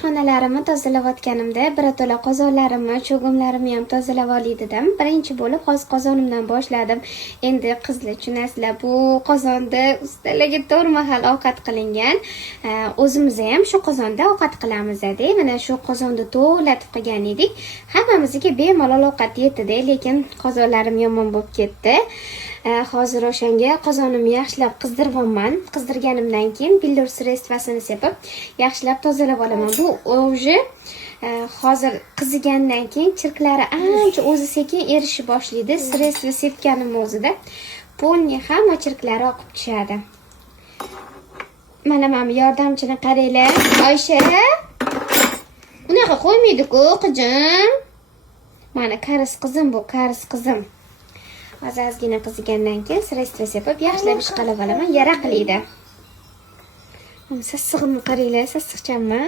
oshxonalarimni tozalayotganimda birato'la qozonlarimni, cho'g'imlarimni ham tozalab olay dedim. Birinchi bo'lib hozir qozonimdan boshladim. Endi qizlar tushunasizlar, bu qozonda ustalarga 4 mahal ovqat qilingan. O'zimiz ham shu qozonda ovqat qilamiz-da. Mana shu qozonni to'latib qilgan edik. Hammamizga bemalol ovqat yetdi, lekin qozonlarim yomon bo'lib ketdi. Hozir o'shanga qozonimni yaxshilab qizdiribman. Qizdirganimdan keyin billur sredstvasini sepib, yaxshilab tozalab olaman. Bu o'zi hozir qizigandan keyin chirklari ancha o'zi sekin erishib boshlaydi. Sredstva sepganim o'zida polni hamma chirklari oqib tushadi. Mana yordamchini qaranglar. Oysha. Unaqa qo'ymaydi-ku, qizim. Mana karis qizim bu, karis qizim. Azazgina qizigandan keyin sredstva sepib, yaxshilab ishqalab olaman, yaraqlaydi. Sassig'imni qaranglar, sassiqchanmi?